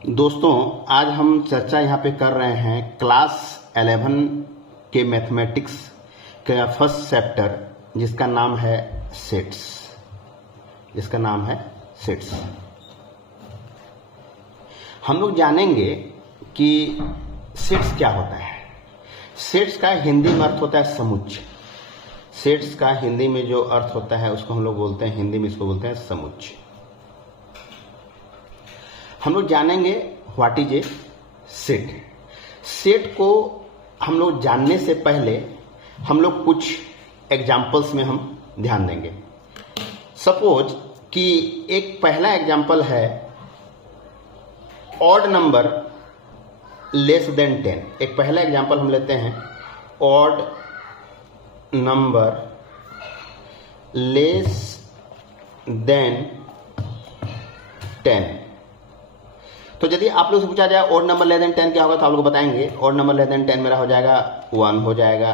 दोस्तों, आज हम चर्चा यहाँ पे कर रहे हैं क्लास 11 के मैथमेटिक्स का फर्स्ट चैप्टर जिसका नाम है सेट्स। हम लोग जानेंगे कि सेट्स क्या होता है। सेट्स का हिंदी में अर्थ होता है समुच्चय। सेट्स का हिंदी में जो अर्थ होता है उसको हम लोग बोलते हैं, हिंदी में इसको बोलते हैं समुच्चय। हम लोग जानेंगे what is A set. Set को हम लोग जानने से पहले हम लोग कुछ एग्जाम्पल्स में हम ध्यान देंगे। सपोज कि एक पहला एग्जाम्पल है ऑड नंबर लेस देन 10। एक पहला एग्जाम्पल हम लेते हैं ऑड नंबर लेस देन 10। तो यदि आप लोग से पूछा जाए ऑड नंबर लेस देन 10 क्या होगा, तो आप लोग बताएंगे ऑड नंबर लेस देन 10 मेरा हो जाएगा 1 हो जाएगा,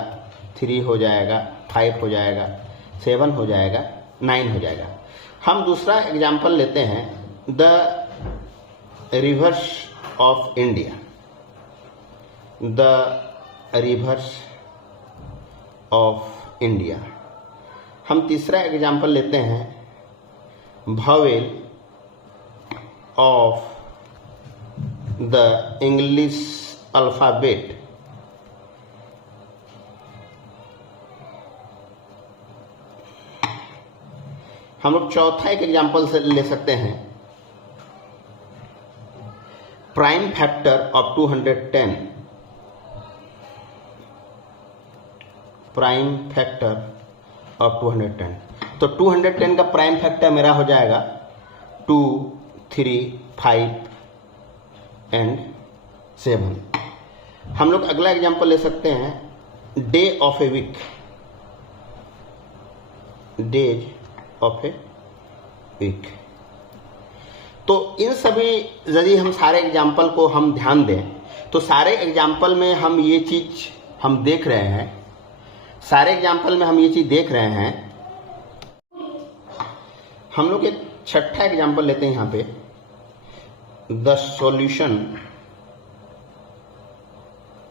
3 हो जाएगा, 5 हो जाएगा, 7 हो जाएगा, 9 हो जाएगा। हम दूसरा एग्जाम्पल लेते हैं the reverse of India. The reverse of India. हम तीसरा एग्जाम्पल लेते हैं vowel of the English alphabet. हम लोग चौथा एक एग्जाम्पल से ले सकते हैं prime factor of 210। Prime factor of 210। तो 210 का प्राइम फैक्टर मेरा हो जाएगा 2, 3, 5 एंड 7। हम लोग अगला एग्जाम्पल ले सकते हैं day of a week. Days of a week. तो इन सभी यदि हम सारे एग्जाम्पल को हम ध्यान दें तो सारे एग्जाम्पल में हम ये चीज हम देख रहे हैं। सारे एग्जाम्पल में हम ये चीज देख रहे हैं। हम लोग एक छठा एग्जाम्पल लेते हैं यहां पे the solution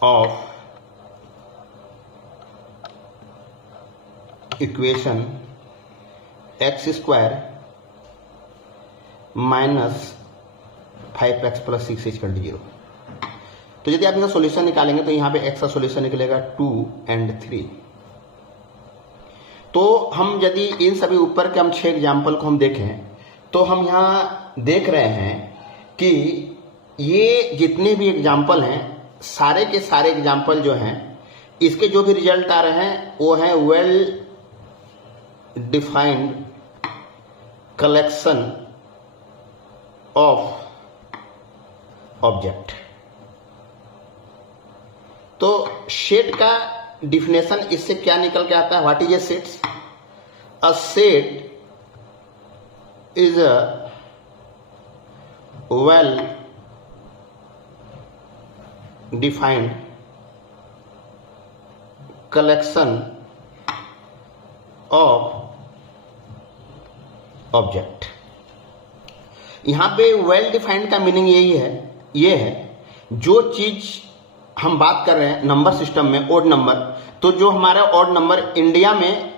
of equation x square minus 5x plus 6 equal to 0। तो यदि आप इसका सॉल्यूशन निकालेंगे तो यहां पे x का सॉल्यूशन निकलेगा 2 एंड 3। तो हम यदि इन सभी ऊपर के हम 6 एग्जाम्पल को हम देखें तो हम यहां देख रहे हैं कि ये जितने भी एग्जाम्पल हैं सारे के सारे एग्जाम्पल जो हैं इसके जो भी रिजल्ट आ रहे हैं वो है well defined collection of object. तो सेट का डिफिनेशन इससे क्या निकल के आता है, what is A sets? A set is a well defined collection of object। यहां पे well defined का मीनिंग ये है जो चीज हम बात कर रहे हैं नंबर सिस्टम में ऑड नंबर। तो जो हमारा ऑड नंबर इंडिया में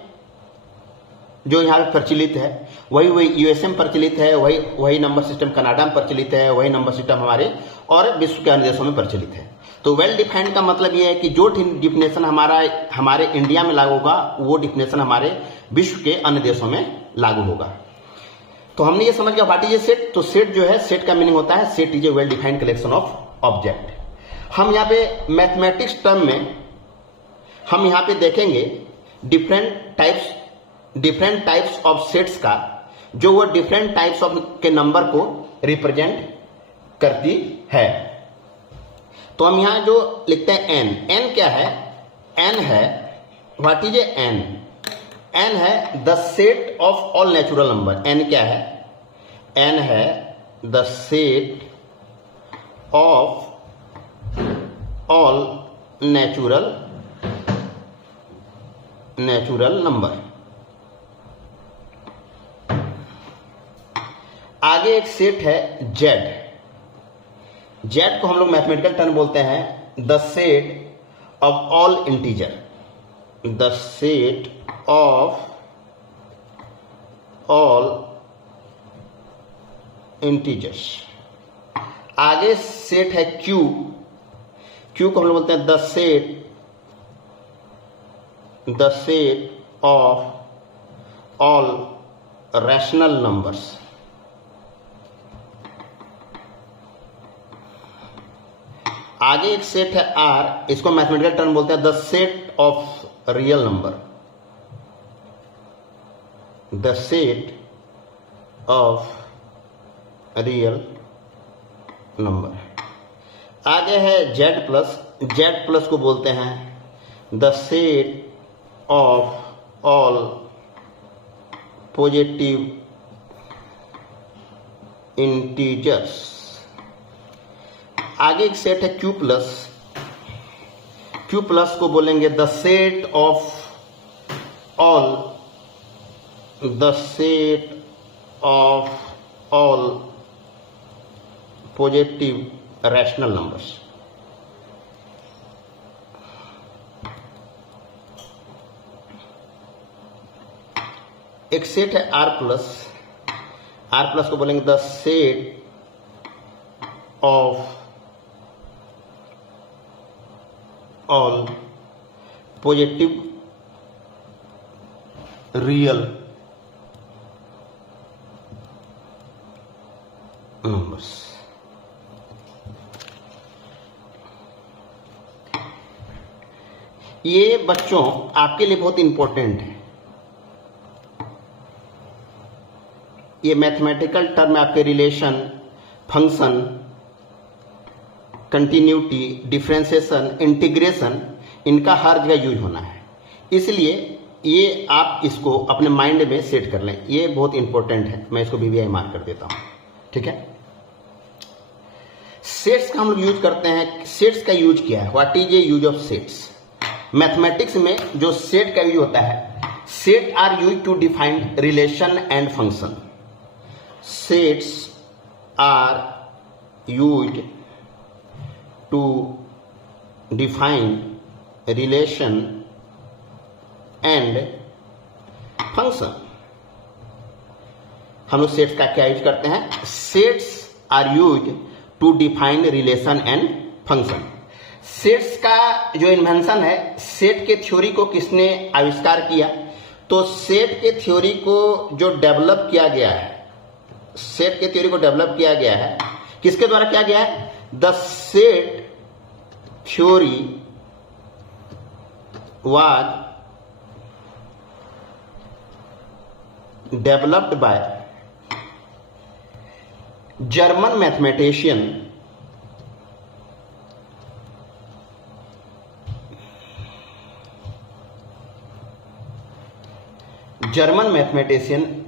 जो यहाँ पे प्रचलित है वही यूएसए में प्रचलित है, वही नंबर सिस्टम कनाडा में प्रचलित है, वही नंबर सिस्टम हमारे और विश्व के अन्य देशों में प्रचलित है। तो वेल डिफाइंड का मतलब यह है कि जो डिफिनेशन हमारे इंडिया में लागू होगा वो डिफिनेशन हमारे विश्व के अन्य देशों में लागू होगा। तो हमने ये समझ लिया व्हाट इज ए सेट। तो सेट जो है, सेट का मीनिंग होता है set is a well defined collection of object. हम यहाँ पे मैथमेटिक्स टर्म में हम यहाँ पे देखेंगे डिफरेंट टाइप्स ऑफ सेट्स का, जो वो डिफरेंट टाइप्स ऑफ के नंबर को रिप्रेजेंट करती है। तो हम यहां जो लिखते हैं एन क्या है? एन है what is a N? N है the set of all natural number. N क्या है? एन है the set of all natural number. आगे एक सेट है जेड। जेड को हम लोग मैथमेटिकल टर्म बोलते हैं the set of all integer, the set of all integers. आगे सेट है क्यू, क्यू को हम लोग बोलते हैं the set of all rational numbers. आगे एक सेट है आर, इसको मैथमेटिकल टर्म बोलते हैं the set of real number, the set of real number. आगे है जेड प्लस, जेड प्लस को बोलते हैं the set of all positive integers. आगे एक सेट है क्यू प्लस, क्यू प्लस को बोलेंगे the set of all, the set of all positive rational numbers. एक सेट है आर प्लस, आर प्लस को बोलेंगे the set of all positive real numbers. ये बच्चों आपके लिए बहुत इंपॉर्टेंट है। ये मैथमेटिकल टर्म आपके relation, function, continuity, differentiation, integration, इनका हर जगह यूज होना है। इसलिए ये आप इसको अपने माइंड में सेट कर लें, ये बहुत इंपॉर्टेंट है। मैं इसको वीवीआई मार्क कर देता हूं, ठीक है। सेट्स का हम लोग यूज करते हैं। सेट्स का यूज क्या है? What is a use of sets? Mathematics में जो सेट का यूज होता है, set are use to define relation and function. Sets are use to define relation and function. हम लोग सेट्स का क्या यूज करते हैं? Sets are use to define relation and function. Sets का जो इन्वेंशन है, सेट के थ्योरी को किसने आविष्कार किया? तो सेट के थ्योरी को जो डेवलप किया गया है, सेट के थ्योरी को डेवलप किया गया है, किसके द्वारा किया गया है? The set theory was developed by German mathematician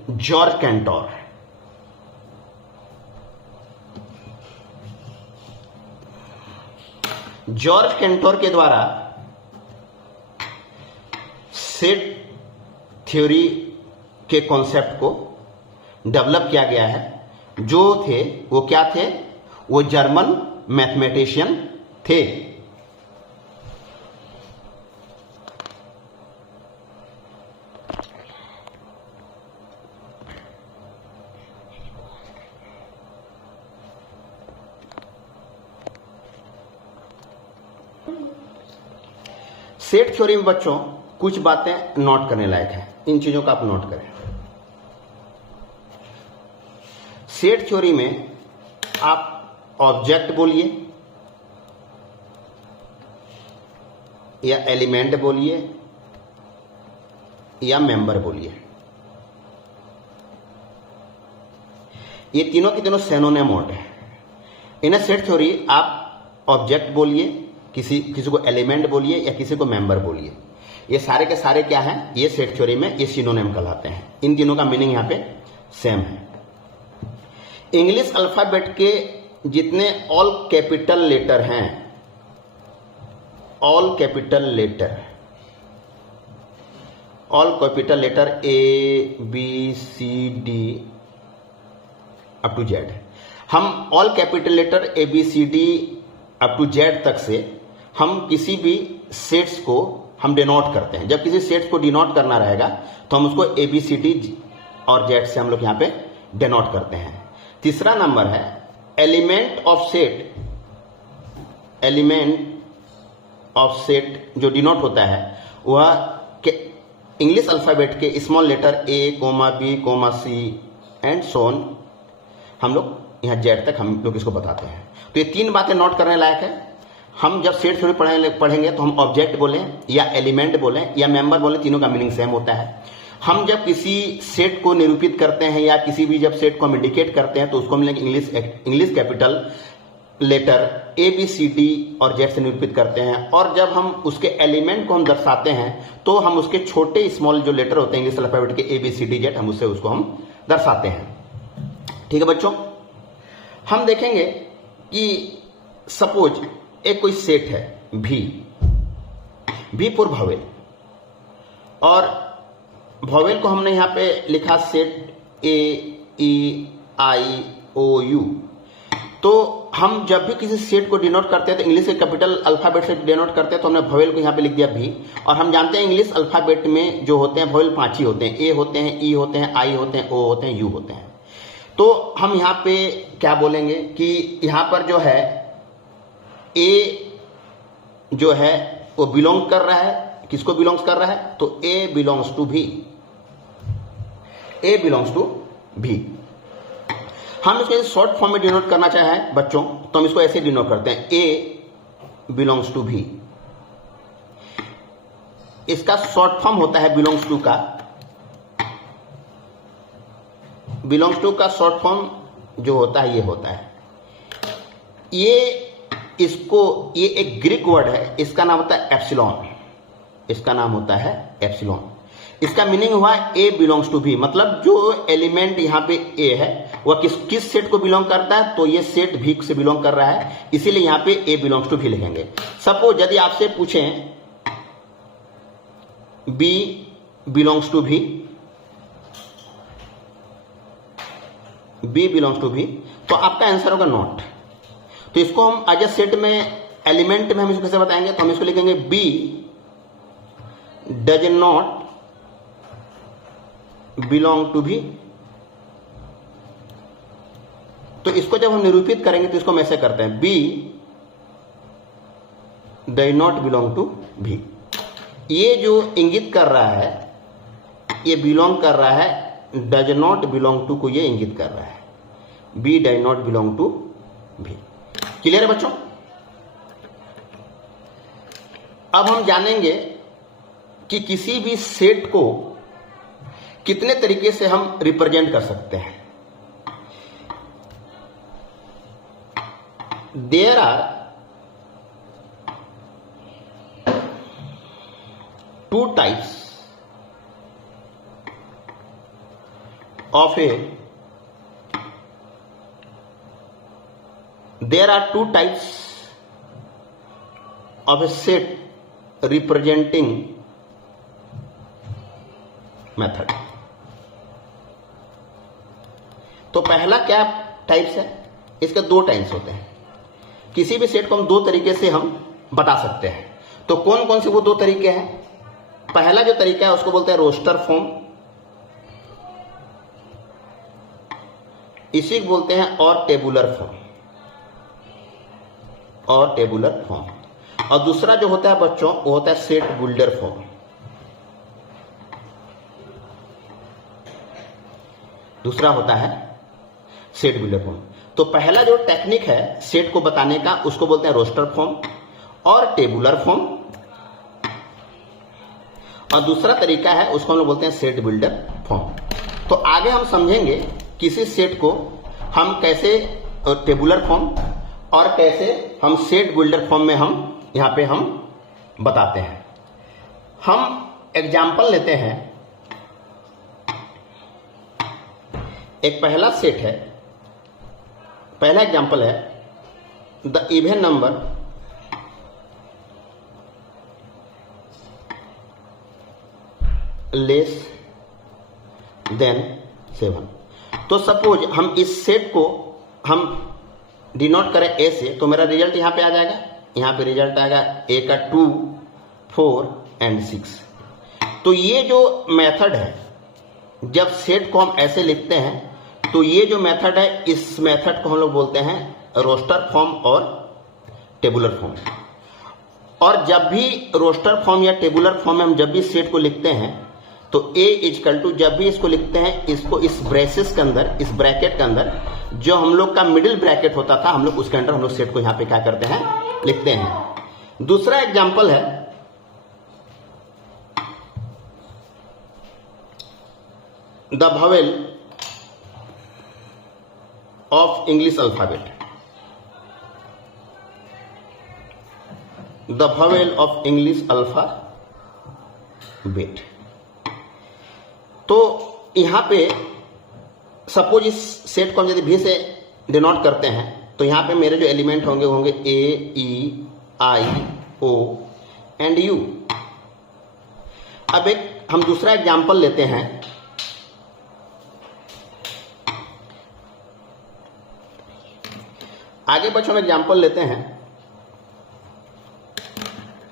George Centaur. George Centaur के द्वारा सेट थ्योरी के कॉन्सेप्ट को डेवलप किया गया है। जो थे वो क्या थे? वो जर्मन मैथमेटिशियन थे। सेट थ्योरी में बच्चों कुछ बातें नोट करने लायक है, इन चीजों का आप नोट करें। सेट थ्योरी में आप ऑब्जेक्ट बोलिए या एलिमेंट बोलिए या मेंबर बोलिए, ये तीनों के तीनों सिनोनिम वर्ड है। इन सेट थ्योरी आप ऑब्जेक्ट बोलिए, किसी को एलिमेंट बोलिए या किसी को मेंबर बोलिए, ये सारे के सारे क्या हैं? ये सेट थ्योरी में ये सिनोनिम कहलाते हैं। इन तीनों का मीनिंग यहां पे सेम है। इंग्लिश अल्फाबेट के जितने ऑल कैपिटल लेटर हैं, all capital letter A B C D up to Z, हम all capital letter A B C D up to Z तक से हम किसी भी सेट्स को हम डिनोट करते हैं। जब किसी सेट्स को डिनोट करना रहेगा तो हम उसको ए बी सी डी और जेड से हम लोग यहां पे डिनोट करते हैं। तीसरा नंबर है element of set. Element of set जो डिनोट होता है वह इंग्लिश अल्फाबेट के small letter a comma b comma c and so on हम लोग यहां जेड तक हम लोग इसको बताते हैं। तो ये तीन बातें नोट करने लायक है। हम जब सेट थ्योरी पढ़ेंगे तो हम ऑब्जेक्ट बोलें या एलिमेंट बोलें या मेंबर बोलें, तीनों का मीनिंग सेम होता है। हम जब किसी सेट को निरूपित करते हैं या किसी भी जब सेट को हम इंडिकेट करते हैं तो उसको हम English capital letter A B C D और जेड से निरूपित करते हैं। और जब हम उसके एलिमेंट को हम दर्शाते हैं तो हम उसके छोटे स्मॉल जो लेटर होते हैं इंग्लिश अल्फाबेट के A B C D Z हम उसको हम दर्शाते हैं। ठीक है बच्चों, हम देखेंगे कि सपोज एक कोई सेट है भी फॉर वॉवेल, और वॉवेल को हमने यहां पे लिखा set A E I O you. तो हम जब भी किसी सेट को डिनोट करते हैं तो इंग्लिश के कैपिटल अल्फाबेट से डिनोट करते हैं तो हमने वॉवेल को यहां पे लिख दिया भी। और हम जानते हैं इंग्लिश अल्फाबेट में जो होते हैं वॉवेल 5 ही होते हैं, ए होते हैं, ई होते हैं, आई होते हैं, ओ होते हैं, यू होते हैं। तो हम यहां पे क्या बोलेंगे कि यहां पर जो है ए जो है वो बिलोंग कर रहा है, किसको बिलोंग्स कर रहा है, तो ए बिलोंग्स टू भी, ए बिलोंग्स टू भी। हम इसको शॉर्ट फॉर्म में डिनोट करना चाहें बच्चों तो हम इसको ऐसे डिनोट करते हैं ए बिलोंग्स टू भी। इसका शॉर्ट फॉर्म होता है बिलोंग्स टू का। बिलोंग्स टू का शॉर्ट फॉर्म जो होता है ये होता है, ये एक ग्रीक वर्ड है, इसका नाम होता है एप्सिलॉन। इसका नाम होता है एप्सिलॉन। इसका मीनिंग हुआ ए बिलोंग्स टू भी, मतलब जो एलिमेंट यहां पे ए है वह किस सेट को बिलोंग करता है, तो ये सेट भी से बिलोंग कर रहा है, इसीलिए यहां पे ए बिलोंग्स टू भी लिखेंगे। सपोज यदि आपसे पूछें B belongs to B, B belongs to B, तो आपका आंसर होगा नॉट। तो इसको हम एज ए सेट में एलिमेंट में हम इसको कैसे बताएंगे, तो हम इसको लिखेंगे B does not belong to B. तो इसको जब हम निरूपित करेंगे तो इसको हम ऐसे करते हैं B does not belong to B. ये जो इंगित कर रहा है, ये बिलोंग कर रहा है, डज नॉट बिलोंग टू को ये इंगित कर रहा है, B does not belong to B. Clear है बच्चों? अब हम जानेंगे कि किसी भी सेट को कितने तरीके से हम रिप्रेजेंट कर सकते हैं। There are two types of there are two types of a set representing method। तो पहला क्या टाइप्स है, इसके दो टाइप्स होते हैं। किसी भी सेट को हम दो तरीके से हम बता सकते हैं। तो कौन कौन से वो दो तरीके हैं? पहला जो तरीका है उसको बोलते हैं रोस्टर फॉर्म, इसी को बोलते हैं और टेबुलर फॉर्म, और टेबुलर फॉर्म। और दूसरा जो होता है बच्चों वो होता है सेट बिल्डर फॉर्म। दूसरा होता है सेट बिल्डर फॉर्म। तो पहला जो टेक्निक है सेट को बताने का उसको बोलते हैं रोस्टर फॉर्म और टेबुलर फॉर्म, और दूसरा तरीका है उसको हम लोग बोलते हैं सेट बिल्डर फॉर्म। तो आगे हम समझेंगे किसी सेट को हम कैसे टेबुलर फॉर्म और कैसे हम सेट बिल्डर फॉर्म में हम यहां पे हम बताते हैं। हम एग्जाम्पल लेते हैं। एक पहला सेट है, पहला एग्जाम्पल है the even number less than 7। तो सपोज हम इस सेट को हम डिनोट करें ए से तो मेरा रिजल्ट यहां पे आ जाएगा। यहां पे रिजल्ट आएगा ए का 2, 4 एंड 6। तो ये जो मेथड है, जब सेट को हम ऐसे लिखते हैं तो ये जो मेथड है, इस मेथड को हम लोग बोलते हैं रोस्टर फॉर्म और टेबुलर फॉर्म। और जब भी रोस्टर फॉर्म या टेबुलर फॉर्म में हम जब भी सेट को लिखते हैं तो ए इजकल टू, जब भी इसको लिखते हैं, इसको इस ब्रेसेस के अंदर, इस ब्रैकेट के अंदर जो हम लोग का मिडिल ब्रैकेट होता था, हम लोग उसके अंदर हम लोग सेट को यहां पे क्या करते हैं, लिखते हैं। दूसरा एग्जांपल है the vowel of English alphabet। The vowel of English alphabet। तो यहां पे सपोज इस सेट को हम यदि भी से डिनोट करते हैं तो यहां पे मेरे जो एलिमेंट होंगे वो होंगे ए, ई, आई, ओ एंड यू। अब एक हम दूसरा एग्जांपल लेते हैं। आगे बच्चों में एग्जांपल लेते हैं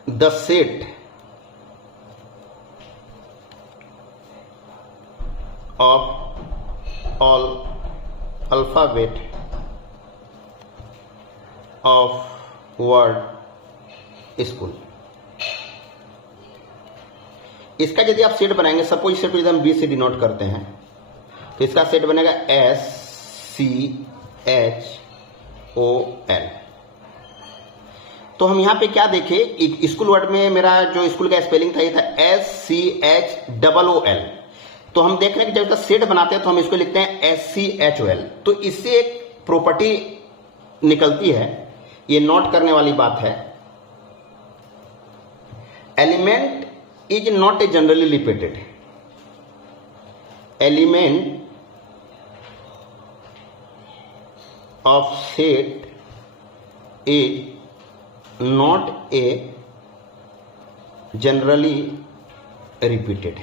the set of all alphabet of word school. इसका यदि आप सेट बनाएंगे, सपोज सेट को यदि हम बी से डिनोट करते हैं तो इसका सेट बनेगा S C H O L. तो हम यहां पे क्या देखें, स्कूल वर्ड में मेरा जो स्कूल का स्पेलिंग था ये था S C H double O L. तो हम देख रहे हैं कि जब इसका सेट बनाते हैं तो हम इसको लिखते हैं S C H O L. तो इससे एक प्रॉपर्टी निकलती है, ये नोट करने वाली बात है, element is not a generally repeated. Element of set is not a generally repeated।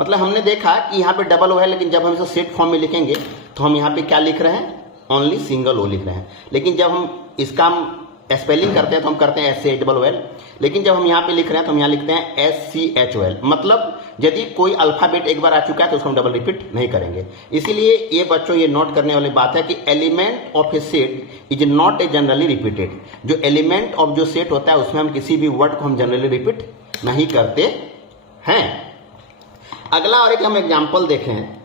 मतलब हमने देखा कि यहां पे डबल ओ है, लेकिन जब हम इसे सेट फॉर्म में लिखेंगे तो हम यहां पे क्या लिख रहे हैं, ओनली सिंगल ओ लिख रहे हैं। लेकिन जब हम इसका हम स्पेलिंग करते हैं तो हम करते हैं S C H double O L, लेकिन जब हम यहां पे लिख रहे हैं तो हम यहां लिखते हैं S C H O L. मतलब यदि कोई अल्फाबेट एक बार आ चुका है तो उसको हम डबल रिपीट नहीं करेंगे। इसीलिए ये बच्चों ये नोट करने वाली बात है कि element of A set is not a generally repeated. जो एलिमेंट ऑफ जो सेट होता है उसमें हम किसी भी वर्ड को हम जनरली रिपीट नहीं करते हैं। अगला और एक हम एग्जांपल देखें,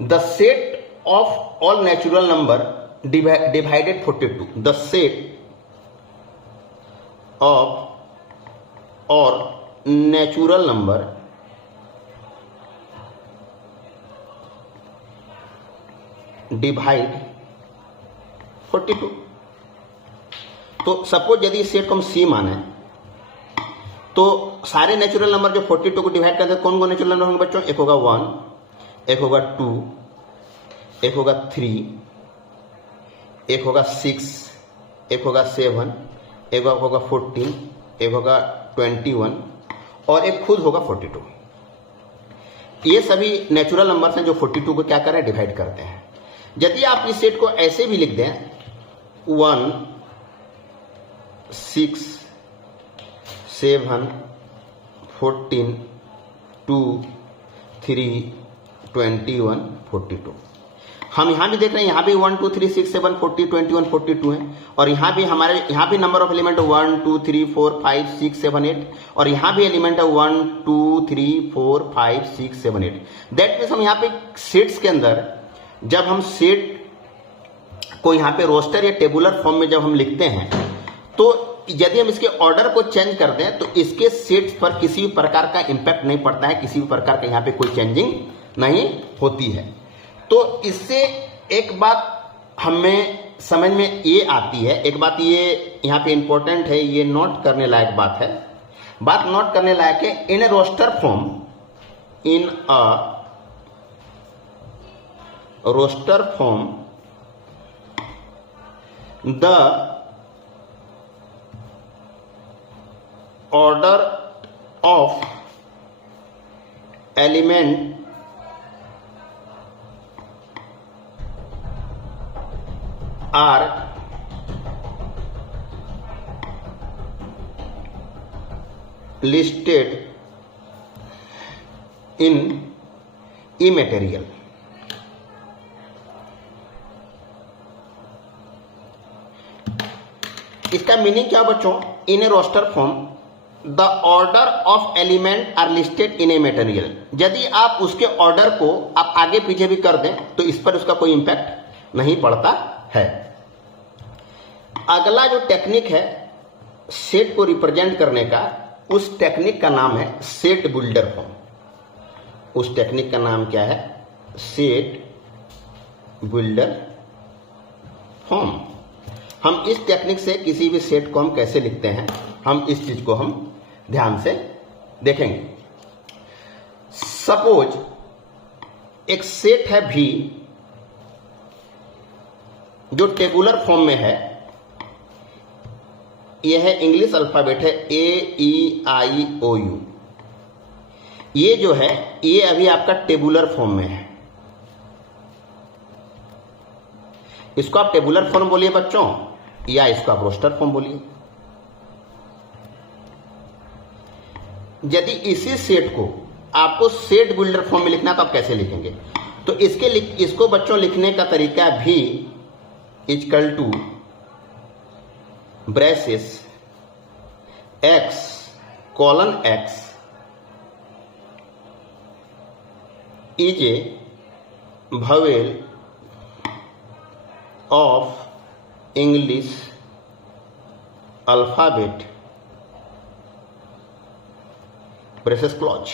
the set of all natural number divided 42। the set of all natural number divide 42। तो सपोज यदि इस सेट को हम सी माने तो सारे नेचुरल नंबर जो 42 को डिवाइड करते हैं, कौन कौन नेचुरल नंबर होंगे बच्चों, एक होगा 1, एक होगा 2, एक होगा 3, एक होगा 6, एक होगा 7, एक होगा 14, एक होगा 21 और एक खुद होगा 42। ये सभी नेचुरल नंबर्स हैं जो 42 को क्या कर रहे हैं, डिवाइड करते हैं। यदि आप इस सेट को ऐसे भी लिख दें 1, 6, 7, 14, 2, 3, 21, 42। हम यहां भी देख रहे हैं, यहां भी 1, 2, 3, 6, 7, 40, 21, 42 है। और यहां भी हमारे यहां भी नंबर ऑफ एलिमेंट 1, 2, 3, 4, 5, 6, 7, 8 और यहां भी एलिमेंट है 1, 2, 3, 4, 5, 6, 7, 8। दैट मीन्स हम यहां पे सेट्स के अंदर जब हम सेट को यहां पे रोस्टर या टेबुलर फॉर्म में जब हम लिखते हैं तो यदि हम इसके ऑर्डर को चेंज करते हैं तो इसके सेट्स पर किसी भी प्रकार का इंपैक्ट नहीं पड़ता है, किसी भी प्रकार का यहां पे कोई चेंजिंग नहीं होती है। तो इससे एक बात हमें समझ में ये आती है, एक बात ये यहां पे इंपॉर्टेंट है, ये नोट करने लायक बात है। बात नोट करने लायक है, in a roster form, in a roster form the order of element are listed in immaterial. इसका मीनिंग क्या बच्चों? In a roster form the order of element are listed in a material. यदि आप उसके order को आप आगे पीछे भी कर दें तो इस पर उसका कोई इंपैक्ट नहीं पड़ता है। अगला जो टेक्निक है सेट को रिप्रेजेंट करने का, उस टेक्निक का नाम है सेट बिल्डर फॉर्म। उस टेक्निक का नाम क्या है? Set builder form. हम इस टेक्निक से किसी भी सेट को हम कैसे लिखते हैं, हम इस चीज को हम ध्यान से देखेंगे। सपोज एक सेट है भी जो टेबुलर फॉर्म में है। यह है इंग्लिश अल्फाबेट है AEIOU। ये जो है ये अभी आपका टेबुलर फॉर्म में है। इसको आप टेबुलर फॉर्म बोलिए बच्चों, या इसको आप रोस्टर फॉर्म बोलिए। यदि इसी सेट को आपको सेट बिल्डर फॉर्म में लिखना है तो आप कैसे लिखेंगे? तो इसको बच्चों लिखने का तरीका भी equal to braces x colon x is a vowel of English alphabet braces close.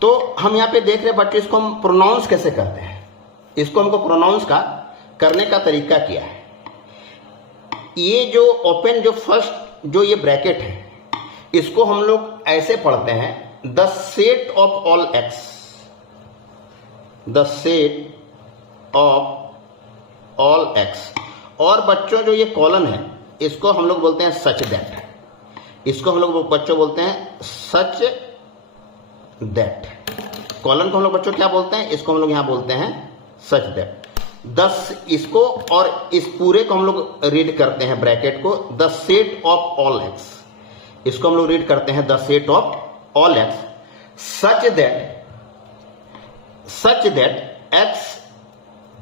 तो हम यहां पे देख रहे हैं बच्चों, इसको हम प्रोनाउंस कैसे करते हैं। इसको हमको प्रोनाउंस का करने का तरीका क्या है? ये जो ओपन जो फर्स्ट जो ये ब्रैकेट है, इसको हम लोग ऐसे पढ़ते हैं the set of all x, the set of all x. और बच्चों जो ये कॉलन है इसको हम लोग बोलते हैं सच दैट। इसको हम लोग बच्चों बोलते हैं सच दैट। कॉलन को हम लोग बच्चों क्या बोलते हैं? इसको हम लोग यहां बोलते हैं सच दैट। 10 इसको और इस पूरे को हम लोग रीड करते हैं ब्रैकेट को the set of all x. इसको हम लोग रीड करते हैं the set of all x such that x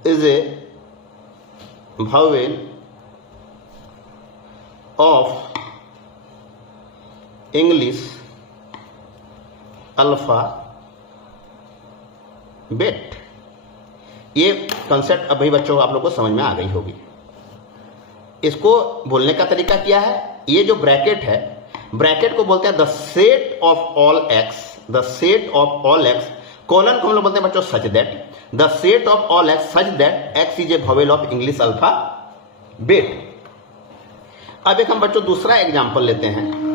is a vowel of English alphabet. ये कंसेप्ट अभी बच्चों आप लोग को समझ में आ गई होगी। इसको बोलने का तरीका क्या है? ये जो ब्रैकेट है, ब्रैकेट को बोलते हैं the set of all x, the set of all x. Colon को हम लोग बोलते हैं बच्चों such that, the set of all x such that x is a vowel of English alphabet. अब एक हम बच्चों दूसरा एग्जांपल लेते हैं।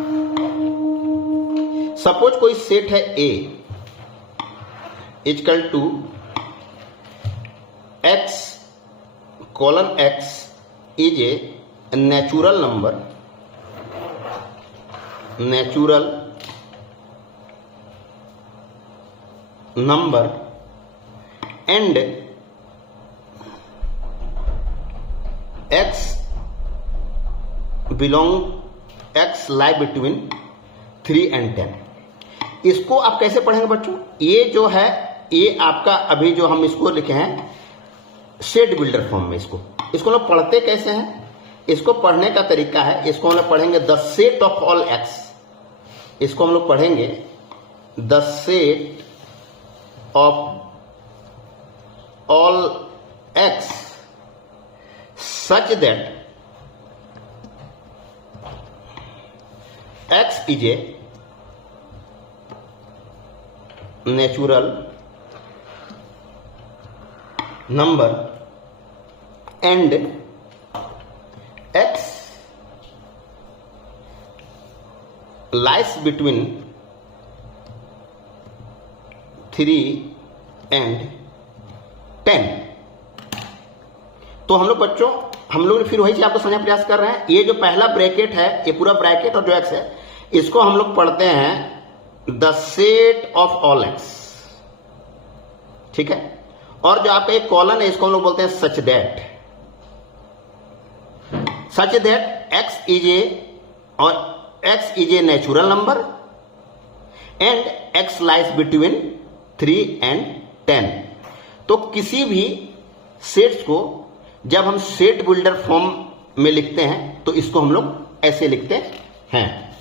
सपोज कोई सेट है A equal to x colon x is a natural number, and x lie between 3 and 10। इसको आप कैसे पढ़ेंगे बच्चों? ये जो है ये आपका अभी जो हम इसको लिखे हैं सेट बिल्डर फॉर्म में। इसको लोग पढ़ते कैसे हैं? इसको पढ़ने का तरीका है, इसको हम लोग पढ़ेंगे the set of all x. इसको हम लोग पढ़ेंगे the set of all x such that x is a natural number and x lies between 3 and 10। तो हम लोग बच्चों फिर वही चीज आपको समझने का प्रयास कर रहे हैं। ये जो पहला ब्रैकेट है, ये पूरा ब्रैकेट और जो x है, इसको हम लोग पढ़ते हैं the set of all x, ठीक है। और जो आपका एक कॉलन है इसको हम लोग बोलते हैं such that, such that x is a natural number and x lies between 3 and 10। तो किसी भी सेट्स को जब हम सेट बिल्डर फॉर्म में लिखते हैं तो इसको हम लोग ऐसे लिखते हैं।